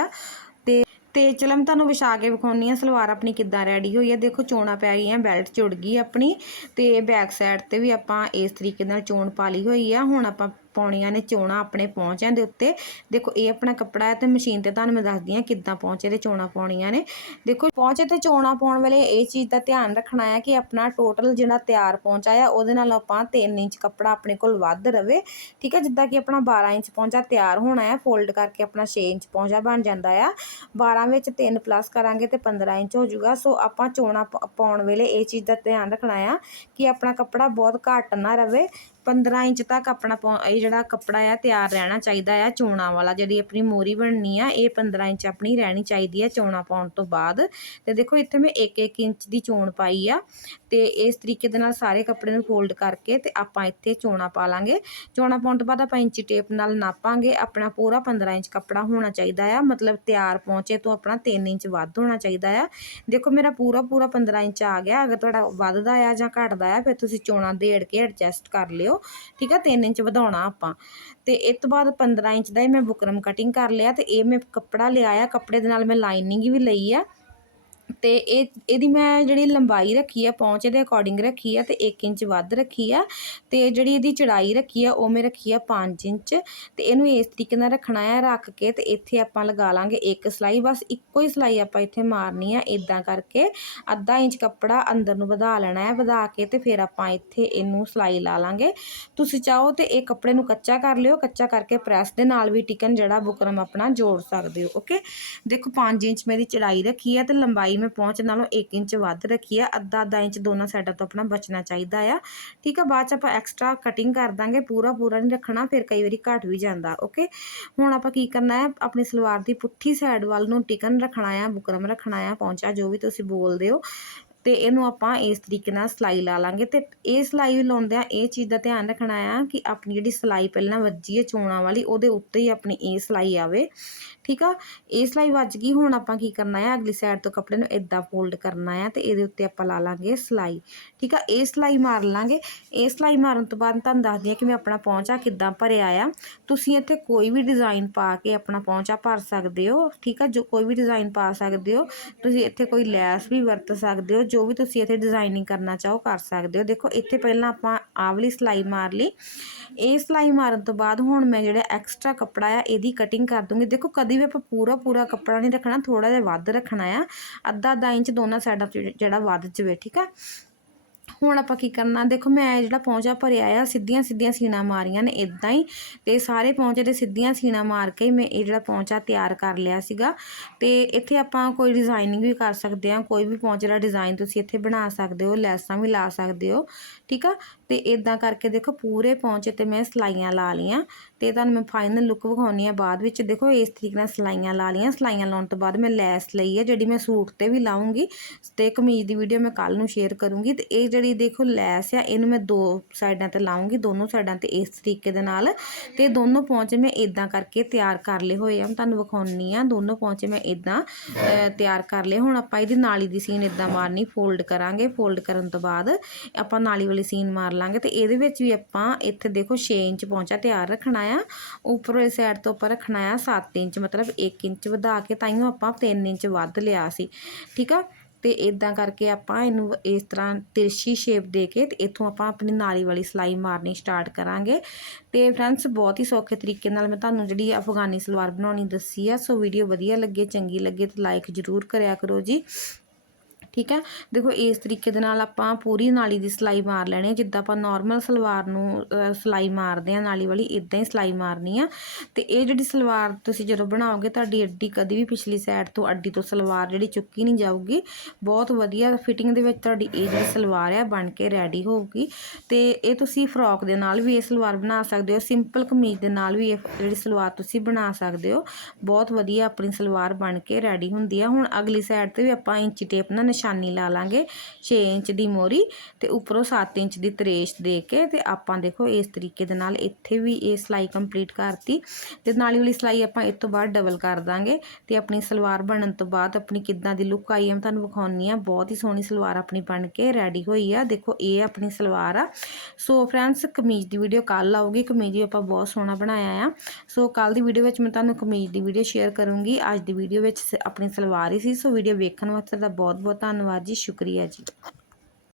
ਤੇ ਤੇ ਚਲੋ ਮੈਂ ਤੁਹਾਨੂੰ ਵਿਛਾ ਕੇ ਵਿਖਾਉਣੀ ਆ, ਸਲਵਾਰ ਆਪਣੀ ਕਿੱਦਾਂ ਰੈਡੀ ਹੋਈ ਆ। ਦੇਖੋ ਚੋਣਾ ਪੈ ਗਈਆਂ ਬੈਲਟ ਜੁੜ ਗਈ ਆਪਣੀ ਤੇ ਬੈਕ ਸਾਈਡ ਤੇ ਵੀ ਆਪਾਂ ਇਸ ਤਰੀਕੇ ਨਾਲ ਚੋਣ ਪਾ ਲਈ ਹੋਈ ਆ। ਹੁਣ ਆਪਾਂ ਪਾਉਣੀਆਂ ਨੇ, ਚੋਣਾ ਆਪਣੇ ਪਹੁੰਚਿਆਂ ਦੇ ਉੱਤੇ। ਦੇਖੋ, ਇਹ ਆਪਣਾ ਕੱਪੜਾ ਹੈ ਤੇ ਮਸ਼ੀਨ ਤੇ ਤੁਹਾਨੂੰ ਮੈਂ ਦੱਸਦੀ ਆ ਕਿੱਦਾਂ ਪਹੁੰਚੇ ਤੇ ਚੋਣਾ ਪਾਉਣੀਆਂ ਨੇ। ਦੇਖੋ, ਪਹੁੰਚੇ ਤੇ ਚੋਣਾ ਪਾਉਣ ਵੇਲੇ ਇਹ ਚੀਜ਼ ਦਾ ਧਿਆਨ ਰੱਖਣਾ ਹੈ ਕਿ ਆਪਣਾ ਟੋਟਲ ਜਿਹੜਾ ਤਿਆਰ ਪਹੁੰਚਾ ਆ ਉਹਦੇ ਨਾਲ ਆਪਾਂ 3 ਇੰਚ ਕੱਪੜਾ ਆਪਣੇ ਕੋਲ ਵੱਧ ਰਵੇ। ਠੀਕ ਹੈ, ਜਿੱਦਾਂ ਕਿ ਆਪਣਾ 12 ਇੰਚ ਪਹੁੰਚਾ ਤਿਆਰ ਹੋਣਾ ਹੈ ਫੋਲਡ ਕਰਕੇ ਆਪਣਾ 6 ਇੰਚ ਪਹੁੰਚਾ ਬਣ ਜਾਂਦਾ ਆ। 12 ਵਿੱਚ 3 ਪਲੱਸ ਕਰਾਂਗੇ ਤੇ 15 ਇੰਚ ਹੋ ਜਾਊਗਾ। ਸੋ ਆਪਾਂ ਚੋਣਾ ਪ- ਪਾਉਣ ਵੇਲੇ ਇਹ ਚੀਜ਼ ਦਾ ਧਿਆਨ ਰੱਖਣਾ ਆ ਕਿ ਆਪਣਾ ਕੱਪੜਾ ਬਹੁਤ ਘੱਟ ਨਾ ਰਵੇ। 15 ਇੰਚ ਤੱਕ ਆਪਣਾ ਪੌ- ਇਹ ਜਿਹੜਾ ਕੱਪੜਾ ਆ, ਤਿਆਰ ਰਹਿਣਾ ਚਾਹੀਦਾ ਆ, ਚੋਣਾ ਵਾਲਾ। ਜਿਹੜੀ ਆਪਣੀ ਮੋਰੀ ਬਣਨੀ ਆ, ਇਹ 15 ਇੰਚ ਆਪਣੀ ਰਹਿਣੀ ਚਾਹੀਦੀ ਆ ਚੋਣਾ ਪਾਉਣ ਤੋਂ ਬਾਅਦ। ਤੇ ਦੇਖੋ, ਇੱਥੇ ਮੈਂ 1-1 ਇੰਚ ਦੀ ਚੋਣ ਪਾਈ ਆ। ਤੇ ਇਸ ਤਰੀਕੇ ਦੇ ਨਾਲ ਸਾਰੇ ਕੱਪੜੇ ਨੂੰ ਫੋਲਡ ਕਰਕੇ ਤੇ ਆਪਾਂ ਇੱਥੇ ਚੋਣਾ ਪਾ ਲਾਂਗੇ। ਚੋਣਾ ਪਾਉਣ ਤੋਂ ਬਾਅਦ ਆਪਾਂ ਇੰਚੀ ਟੇਪ ਨਾਲ ਨਾਪਾਂਗੇ। ਆਪਣਾ ਪੂਰਾ 15 ਇੰਚ ਕੱਪੜਾ ਹੋਣਾ ਚਾਹੀਦਾ ਆ। ਮਤਲਬ ਤਿਆਰ ਪਹੁੰਚੇ ਤੋਂ ਆਪਣਾ 3 ਇੰਚ ਵੱਧ ਹੋਣਾ ਚਾਹੀਦਾ ਆ। ਦੇਖੋ, ਮੇਰਾ ਪੂਰਾ ਪੂਰਾ 15 ਇੰਚ ਆ ਗਿਆ। ਅਗਰ ਤੁਹਾਡਾ ਵੱਧਦਾ ਆ ਜਾਂ ਘਟਦਾ ਆ, ਫਿਰ ਤੁਸੀਂ ਚੋਣਾ ਦੇੜ ਕੇ ਐਡਜਸਟ ਕਰ ਲਿਓ। ਠੀਕ ਆ 3 ਇੰਚ ਵਧਾਉਣਾ ਆਪਾਂ। ਤੇ ਇਸ ਤੋਂ ਬਾਅਦ 15 ਇੰਚ ਦਾ ਹੀ ਮੈਂ ਬੁਕਰਮ ਕਟਿੰਗ ਕਰ ਲਿਆ ਤੇ ਇਹ ਮੈਂ ਕੱਪੜਾ ਲਿਆ ਆ ਕੱਪੜੇ ਦੇ ਨਾਲ ਮੈਂ ਲਾਈਨਿੰਗ ਵੀ ਲਈ ਆ। ਅਤੇ ਇਹ, ਇਹਦੀ ਮੈਂ ਜਿਹੜੀ ਲੰਬਾਈ ਰੱਖੀ ਆ ਪਹੁੰਚ ਦੇ ਅਕੋਰਡਿੰਗ ਰੱਖੀ ਆ ਅਤੇ ਇੱਕ ਇੰਚ ਵੱਧ ਰੱਖੀ ਆ ਅਤੇ ਜਿਹੜੀ ਇਹਦੀ ਚੜਾਈ ਰੱਖੀ ਆ, ਉਹ ਮੈਂ ਰੱਖੀ ਆ ਪੰਜ ਇੰਚ ਅਤੇ ਇਹਨੂੰ ਇਸ ਤਰੀਕੇ ਨਾਲ ਰੱਖਣਾ ਆ ਰੱਖ ਕੇ ਅਤੇ ਇੱਥੇ ਆਪਾਂ ਲਗਾ ਲਾਂਗੇ ਇੱਕ ਸਿਲਾਈ। ਬਸ ਇੱਕੋ ਹੀ ਸਿਲਾਈ ਆਪਾਂ ਇੱਥੇ ਮਾਰਨੀ ਆ ਇਦਾਂ ਕਰਕੇ। ਅੱਧਾ ਇੰਚ ਕੱਪੜਾ ਅੰਦਰ ਨੂੰ ਵਧਾ ਲੈਣਾ ਹੈ ਵਧਾ ਕੇ ਅਤੇ ਫਿਰ ਆਪਾਂ ਇੱਥੇ ਇਹਨੂੰ ਸਿਲਾਈ ਲਾ ਲਾਂਗੇ। ਤੁਸੀਂ ਚਾਹੋ ਤੇ ਇਹ ਕੱਪੜੇ ਨੂੰ ਕੱਚਾ ਕਰ ਲਿਓ, ਕੱਚਾ ਕਰਕੇ ਪ੍ਰੈਸ ਦੇ ਨਾਲ ਵੀ ਟਿਕਨ ਜਿਹੜਾ ਬੁਕਰਮ ਆਪਣਾ ਜੋੜ ਸਕਦੇ ਹੋ, ਓਕੇ? ਦੇਖੋ 5 ਇੰਚ ਮੇਰੀ ਚੜਾਈ ਰੱਖੀ ਆ ਅਤੇ ਲੰਬਾਈ ਮੈਂ ਪਹੁੰਚ ਨਾਲੋਂ 1 ਇੰਚ ਵੱਧ ਰੱਖੀ ਆ। ਅੱਧਾ ਅੱਧਾ ਇੰਚ ਦੋਨਾਂ ਸਾਈਡਾਂ ਤੋਂ ਆਪਣਾ ਬਚਣਾ ਚਾਹੀਦਾ ਆ। ਠੀਕ ਆ, ਬਾਅਦ ਚ ਆਪਾਂ ਐਕਸਟਰਾ ਕਟਿੰਗ ਕਰ ਦਾਂਗੇ। ਪੂਰਾ ਪੂਰਾ ਨਹੀਂ ਰੱਖਣਾ, ਫਿਰ ਕਈ ਵਾਰੀ ਘਟ ਵੀ ਜਾਂਦਾ ਓਕੇ ਹੁਣ ਆਪਾਂ ਕੀ ਕਰਨਾ ਹੈ ਆਪਣੀ ਸਲਵਾਰ ਦੀ ਪੁੱਠੀ ਸਾਈਡ ਵੱਲ ਨੂੰ ਟਿਕਨ ਰੱਖਣਾ ਆ ਬੁਕਰਮ ਰੱਖਣਾ ਆ ਪਹੁੰਚਾ ਜੋ ਵੀ ਤੁਸੀਂ ਬੋਲਦੇ ਹੋ। ਤੇ ਇਹਨੂੰ ਆਪਾਂ ਇਸ ਤਰੀਕੇ ਨਾਲ ਸਿਲਾਈ ਲਾ ਲਾਂਗੇ ਤੇ ਇਹ ਸਿਲਾਈ ਲਾਉਂਦਿਆਂ ਇਹ ਚੀਜ਼ ਦਾ ਧਿਆਨ ਰੱਖਣਾ ਆ ਕਿ ਆਪਣੀ ਜਿਹੜੀ ਸਿਲਾਈ ਪਹਿਲਾਂ ਵੱਜੀ ਹੈ ਚੋਣਾਂ ਵਾਲੀ, ਉਹਦੇ ਉੱਤੇ ਹੀ ਆਪਣੀ ਇਹ ਸਿਲਾਈ ਆਵੇ। ਠੀਕ ਆ? ਇਹ ਸਿਲਾਈ ਵੱਜ ਗਈ, ਹੁਣ ਆਪਾਂ ਕੀ ਕਰਨਾ ਆ? ਅਗਲੀ ਸਾਈਡ ਤੋਂ ਕੱਪੜੇ ਨੂੰ ਇਦਾਂ ਫੋਲਡ ਕਰਨਾ ਆ ਤੇ ਇਹਦੇ ਉੱਤੇ ਆਪਾਂ ਲਾ ਲਾਂਗੇ ਸਿਲਾਈ। ਠੀਕ ਆ? ਇਹ ਸਿਲਾਈ ਮਾਰ ਲਾਂਗੇ। ਇਹ ਸਿਲਾਈ ਮਾਰਨ ਤੋਂ ਬਾਅਦ ਤੁਹਾਨੂੰ ਦੱਸਦੀ ਹਾਂ ਕਿ ਮੈਂ ਆਪਣਾ ਪੌਂਚਾ ਕਿੱਦਾਂ ਭਰਿਆ ਆ। ਤੁਸੀਂ ਇੱਥੇ ਕੋਈ ਵੀ ਡਿਜ਼ਾਈਨ ਪਾ ਕੇ ਆਪਣਾ ਪੌਂਚਾ ਭਰ ਸਕਦੇ ਹੋ। ਠੀਕ ਆ? ਜੋ ਕੋਈ ਵੀ ਡਿਜ਼ਾਈਨ ਪਾ ਸਕਦੇ ਹੋ। ਤੁਸੀਂ ਇੱਥੇ ਕੋਈ ਲੈਸ ਵੀ ਵਰਤ ਸਕਦੇ ਹੋ ਜੋ ਵੀ ਤੁਸੀਂ ਇੱਥੇ ਡਿਜ਼ਾਈਨਿੰਗ ਕਰਨਾ ਚਾਹੋ ਕਰ ਸਕਦੇ ਹੋ। ਦੇਖੋ, ਇੱਥੇ ਪਹਿਲਾਂ ਆਪਾਂ ਆਵਲੀ ਵਾਲੀ ਸਿਲਾਈ ਮਾਰ ਲਈ। ਇਹ ਸਿਲਾਈ ਮਾਰਨ ਤੋਂ ਬਾਅਦ ਹੁਣ ਮੈਂ ਜਿਹੜਾ ਐਕਸਟਰਾ ਕੱਪੜਾ ਆ, ਇਹਦੀ ਕਟਿੰਗ ਕਰ ਦੂੰਗੀ। ਦੇਖੋ, ਕਦੀ ਵੀ ਆਪਾਂ ਪੂਰਾ ਪੂਰਾ ਕੱਪੜਾ ਨਹੀਂ ਰੱਖਣਾ ਥੋੜਾ ਜਿਹਾ ਵੱਧ ਰੱਖਣਾ ਆ। ਅੱਧਾ ਅੱਧਾ ਇੰਚ ਦੋਨਾਂ ਸਾਈਡਾਂ ਤੋਂ ਜਿਹੜਾ ਵੱਧ ਜਵੇ, ਠੀਕ ਆ? ਹੁਣ ਆਪਾਂ ਕੀ ਕਰਨਾ? ਦੇਖੋ, ਮੈਂ ਜਿਹੜਾ ਪੌਂਚਾ ਭਰਿਆ ਆ, ਸਿੱਧੀਆਂ ਸਿੱਧੀਆਂ ਸੀਣਾ ਮਾਰੀਆਂ ਨੇ ਇਦਾਂ ਹੀ। ਤੇ ਸਾਰੇ ਪੌਂਚੇ ਦੇ ਸਿੱਧੀਆਂ ਸੀਣਾ ਮਾਰ ਕੇ ਮੈਂ ਇਹ ਜਿਹੜਾ ਪੌਂਚਾ ਤਿਆਰ ਕਰ ਲਿਆ ਸੀਗਾ। ਤੇ ਇੱਥੇ ਆਪਾਂ ਕੋਈ ਡਿਜ਼ਾਈਨਿੰਗ ਵੀ ਕਰ ਸਕਦੇ ਆ ਕੋਈ ਵੀ ਪੌਂਚੇ ਦਾ ਡਿਜ਼ਾਈਨ ਤੁਸੀਂ ਇੱਥੇ ਬਣਾ ਸਕਦੇ ਹੋ, ਲੈਸਾਂ ਵੀ ਲਾ ਸਕਦੇ ਹੋ। ਠੀਕ ਆ? ਤੇ ਇਦਾਂ ਕਰਕੇ ਦੇਖੋ ਪੂਰੇ ਪੌਂਚੇ ਤੇ ਮੈਂ ਸਲਾਈਆਂ ਲਾ ਲੀਆਂ ਤੇ ਤੁਹਾਨੂੰ ਮੈਂ ਫਾਈਨਲ ਲੁੱਕ ਵਿਖਾਉਣੀ ਆ ਬਾਅਦ ਵਿੱਚ। ਦੇਖੋ ਇਸ ਤਰੀਕੇ ਨਾਲ ਸਲਾਈਆਂ ਲਾ ਲੀਆਂ ਸਲਾਈਆਂ ਲਾਉਣ ਤੋਂ ਬਾਅਦ ਮੈਂ ਲੈਸ ਲਈ ਹੈ ਜਿਹੜੀ ਮੈਂ ਸੂਟ ਤੇ ਵੀ ਲਾਉਂਗੀ ਤੇ ਕਮੀਜ਼ ਦੀ ਵੀਡੀਓ ਮੈਂ ਕੱਲ ਨੂੰ ਸ਼ੇਅਰ ਕਰੂੰਗੀ ਤੇ ਇਹ ਜਿਹੜੀ ਦੇਖੋ ਲੈਸ ਆ ਇਹਨੂੰ ਮੈਂ ਦੋ ਸਾਈਡਾਂ ਤੇ ਲਾਉਂਗੀ, ਦੋਨੋਂ ਸਾਈਡਾਂ ਤੇ ਇਸ ਤਰੀਕੇ ਦੇ ਨਾਲ ਤੇ ਦੋਨੋਂ ਪੌਂਚੇ ਮੈਂ ਇਦਾਂ ਕਰਕੇ ਤਿਆਰ ਕਰ ਲਏ ਹੋਏ ਆ। ਤੁਹਾਨੂੰ ਵਿਖਾਉਣੀ ਆ ਦੋਨੋਂ ਪੌਂਚੇ ਮੈਂ ਇਦਾਂ ਤਿਆਰ ਕਰ ਲਏ। ਹੁਣ ਆਪਾਂ ਇਹਦੀ ਨਾਲੀ ਦੀ ਸੀਨ ਇਦਾਂ ਮਾਰਨੀ ਫੋਲਡ ਕਰਾਂਗੇ। ਫੋਲਡ ਕਰਨ ਤੋਂ ਬਾਅਦ ਆਪਾਂ ਨਾਲੀ ਵਾਲੀ ਸੀਨ ਮਾਰ ਲਾਂਗੇ ਤੇ ਇਹਦੇ ਵਿੱਚ ਵੀ ਆਪਾਂ ਇੱਥੇ ਦੇਖੋ 6 ਇੰਚ ਪਹੁੰਚਾ ਤਿਆਰ ਰੱਖਣਾ ਆ। ਉੱਪਰ ਵਾਲੀ ਸਾਈਡ ਤੋਂ ਉੱਪਰ ਰੱਖਣਾ ਆ 7 ਇੰਚ, ਮਤਲਬ 1 ਇੰਚ ਵਧਾ ਕੇ ਤਾਈਓ ਆਪਾਂ 3 ਇੰਚ ਵੱਧ ਲਿਆ ਸੀ। ਠੀਕ ਆ? ਤੇ ਇਦਾਂ ਕਰਕੇ ਆਪਾਂ ਇਹਨੂੰ ਇਸ ਤਰ੍ਹਾਂ ਤਿਰਛੀ ਸ਼ੇਪ ਦੇ ਕੇ ਤੇ ਇੱਥੋਂ ਆਪਾਂ ਆਪਣੀ ਨਾਲੀ ਵਾਲੀ ਸਲਾਈ ਮਾਰਨੀ ਸਟਾਰਟ ਕਰਾਂਗੇ। ਤੇ ਫਰੈਂਡਸ ਬਹੁਤ ਹੀ ਸੌਖੇ ਤਰੀਕੇ ਨਾਲ ਮੈਂ ਤੁਹਾਨੂੰ ਜਿਹੜੀ ਅਫਗਾਨੀ ਸਲਵਾਰ ਬਣਾਉਣੀ ਦੱਸੀ ਆ। ਸੋ ਵੀਡੀਓ ਵਧੀਆ ਲੱਗੇ, ਚੰਗੀ ਲੱਗੇ ਤੇ ਲਾਈਕ ਜ਼ਰੂਰ ਕਰਿਆ ਕਰੋ ਜੀ। ਠੀਕ ਹੈ? ਦੇਖੋ, ਇਸ ਤਰੀਕੇ ਦੇ ਨਾਲ ਆਪਾਂ ਪੂਰੀ ਨਾਲੀ ਦੀ ਸਲਾਈ ਮਾਰ ਲੈਣੀ ਹੈ। ਜਿੱਦਾਂ ਆਪਾਂ ਨਾਰਮਲ ਸਲਵਾਰ ਨੂੰ ਸਲਾਈ ਮਾਰਦੇ ਆ ਨਾਲੀ ਵਾਲੀ ਇਦਾਂ ਹੀ ਸਲਾਈ ਮਾਰਨੀ ਆ। ਤੇ ਇਹ ਜਿਹੜੀ ਸਲਵਾਰ ਤੁਸੀਂ ਜਦੋਂ ਬਣਾਓਗੇ, ਤੁਹਾਡੀ ਅੱਡੀ ਕਦੀ ਵੀ ਪਿਛਲੀ ਸਾਈਡ ਤੋਂ ਅੱਡੀ ਤੋਂ ਸਲਵਾਰ ਜਿਹੜੀ ਚੁੱਕੀ ਨਹੀਂ ਜਾਊਗੀ। ਬਹੁਤ ਵਧੀਆ ਫਿਟਿੰਗ ਦੇ ਵਿੱਚ ਤੁਹਾਡੀ ਇਹ ਜਿਹੜੀ ਸਲਵਾਰ ਆ, ਬਣ ਕੇ ਰੈਡੀ ਹੋਊਗੀ। ਤੇ ਇਹ ਤੁਸੀਂ ਫਰੋਕ ਦੇ ਨਾਲ ਵੀ ਇਹ ਸਲਵਾਰ ਬਣਾ ਸਕਦੇ ਹੋ। ਸਿੰਪਲ ਕਮੀਜ਼ ਦੇ ਨਾਲ ਵੀ ਇਹ ਜਿਹੜੀ ਸਲਵਾਰ ਤੁਸੀਂ ਬਣਾ ਸਕਦੇ ਹੋ। ਬਹੁਤ ਵਧੀਆ ਆਪਣੀ ਸਲਵਾਰ ਬਣ ਕੇ ਰੈਡੀ ਹੁੰਦੀ ਆ। ਹੁਣ ਅਗਲੀ ਸਾਈਡ ਤੇ ਵੀ ਆਪਾਂ ਇੰਚੀ ਟੇਪ ਨਾਲ ਨਿਸ਼ਾਨੀ ਲਾ ਲਾਂਗੇ 6 ਇੰਚ ਦੀ ਮੋਰੀ ਤੇ ਉੱਪਰੋਂ 7 ਇੰਚ ਦੀ ਤਰੇਸ਼ ਦੇ ਕੇ ਤੇ ਆਪਾਂ ਦੇਖੋ ਇਸ ਤਰੀਕੇ ਦੇ ਨਾਲ ਇੱਥੇ ਵੀ ਇਹ ਸਲਾਈ ਕੰਪਲੀਟ ਕਰਤੀ ਤੇ ਨਾਲੀ ਵਾਲੀ ਸਲਾਈ ਆਪਾਂ ਇਸ ਤੋਂ ਬਾਅਦ ਡਬਲ ਕਰ ਦਾਂਗੇ ਤੇ ਆਪਣੀ ਸਲਵਾਰ ਬਣਨ ਤੋਂ ਬਾਅਦ ਆਪਣੀ ਕਿੱਦਾਂ ਦੀ ਲੁੱਕ ਆਈ ਹੈ ਮੈਂ ਤੁਹਾਨੂੰ ਵਿਖਾਉਣੀ ਆ, ਬਹੁਤ ਹੀ ਸੋਹਣੀ ਸਲਵਾਰ ਆਪਣੀ ਬਣ ਕੇ ਰੈਡੀ ਹੋਈ ਆ। ਦੇਖੋ ਇਹ ਆਪਣੀ ਸਲਵਾਰ ਆ। ਸੋ ਫਰੈਂਡਸ ਕਮੀਜ਼ ਦੀ ਵੀਡੀਓ ਕੱਲ ਆਊਗੀ, ਕਮੀਜ਼ ਵੀ ਆਪਾਂ ਬਹੁਤ ਸੋਹਣਾ ਬਣਾਇਆ ਆ। ਸੋ ਕੱਲ ਦੀ ਵੀਡੀਓ ਵਿੱਚ ਮੈਂ ਤੁਹਾਨੂੰ ਕਮੀਜ਼ ਦੀ ਵੀਡੀਓ ਸ਼ੇਅਰ ਕਰੂੰਗੀ। ਅੱਜ ਦੀ ਵੀਡੀਓ ਵਿੱਚ ਆਪਣੀ ਸਲਵਾਰ ਹੀ ਸੀ, ਸੋ ਵੀਡੀਓ ਵੇਖਣ ਵਾਸਤੇ ਦਾ ਬਹੁਤ ਬਹੁਤ ਧੰਨਵਾਦ ਜੀ ਸ਼ੁਕਰੀਆ ਜੀ।